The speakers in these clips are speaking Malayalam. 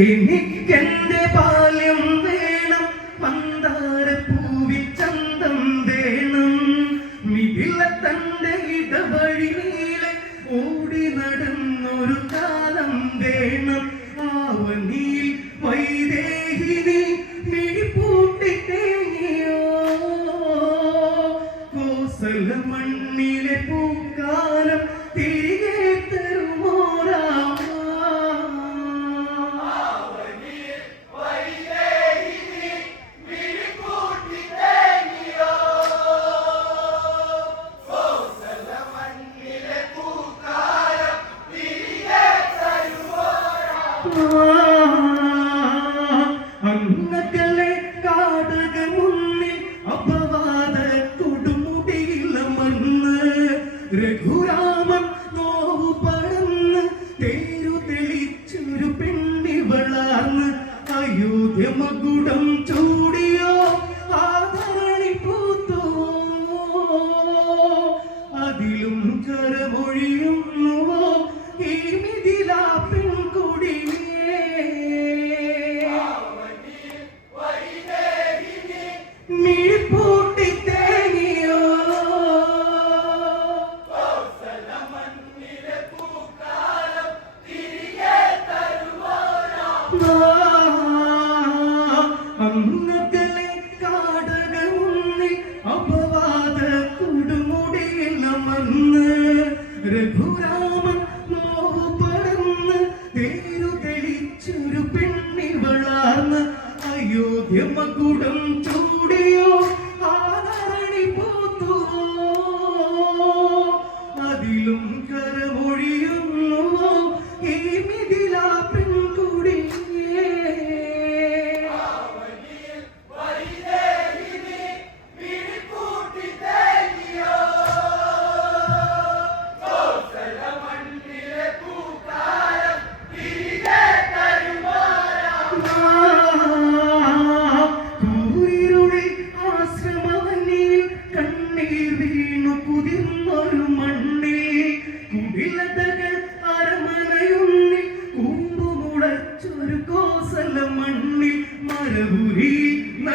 എനിക്കെന്ത് విమగుడం చ యమకుడం చూ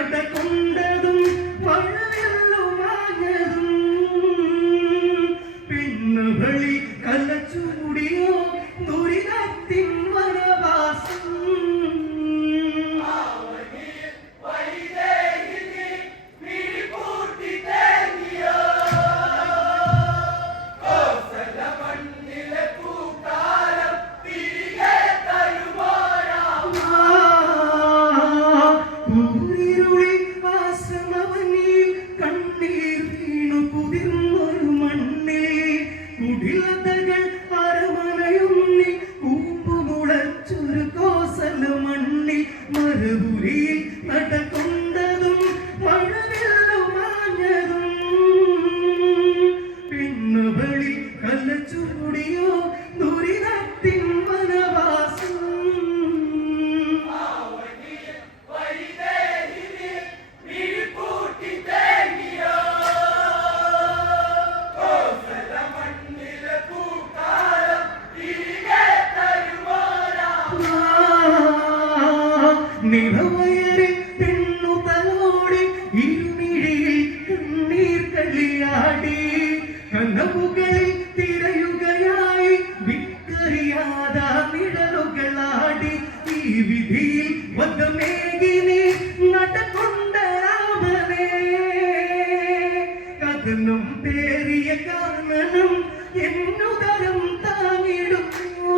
ಮಾಡಬೇಕು നിറവയറിൽ പെണ്ണുതലോടെ ഇരുമിഴിയിൽ കണ്ണീർ കളിയാടി കണ്ണമുകളിൽ തിരയുകയായി വിട്ടറിയാത നിഴലുകളാടി. ഈ വിധിയിൽ വന്നമേകിനി നടക്കൊണ്ട രാമനെ. കഥനം പേറിയ കാരണനും എന്നുതരം താങ്ങിടുമോ?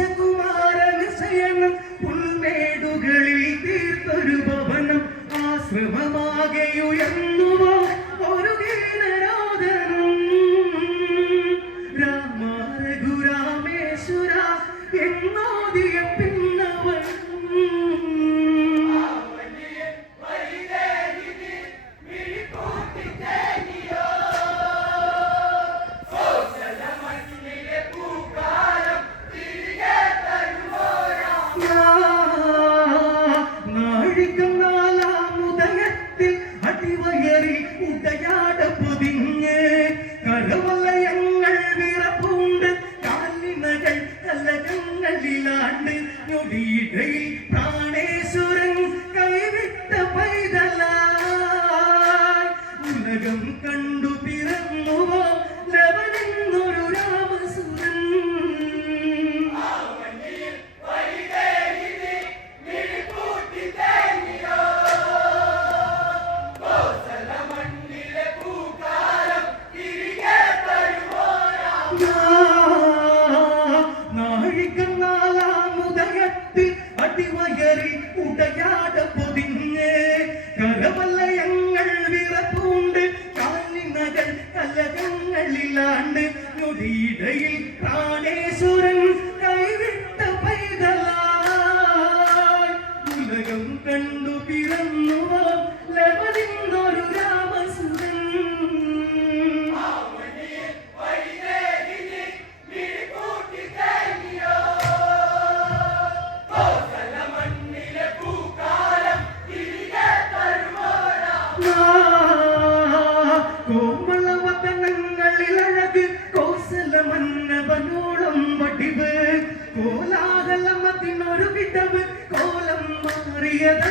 രാസകുമാരന ശയനം ഉൾമേടുകളിൽ തീർത്തൊരു ഭവനം ആശ്രമമാകെ ഉയർന്നു power പിറന്നുവോ? ലവനിന്നൊരു രാമസുരൻ കോമളവതനങ്ങളിലഴക് കോസല മന്നവനോളം വടിവ്. കോലാഹലമതിനൊരു വിടവ് കോലം മാറിയത്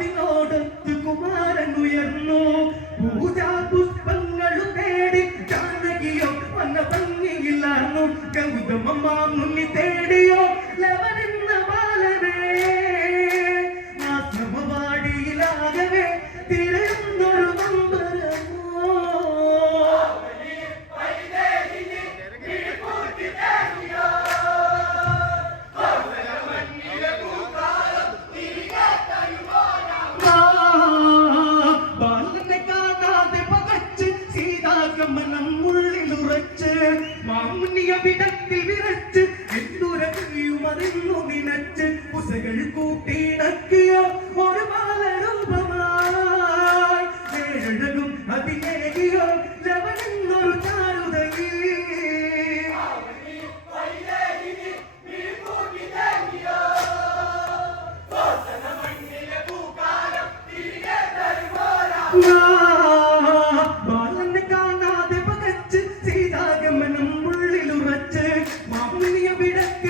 അതിനോടൊത്ത് കുമാരൻ ഉയർന്നു. തേടി ജാനകിയോ വന്ന ഭംഗിയില്ലാന്നു മുന്നി തേടിയോ? ¡Miren qué!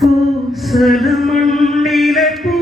പൂസലമണ്ണിലെ പൂ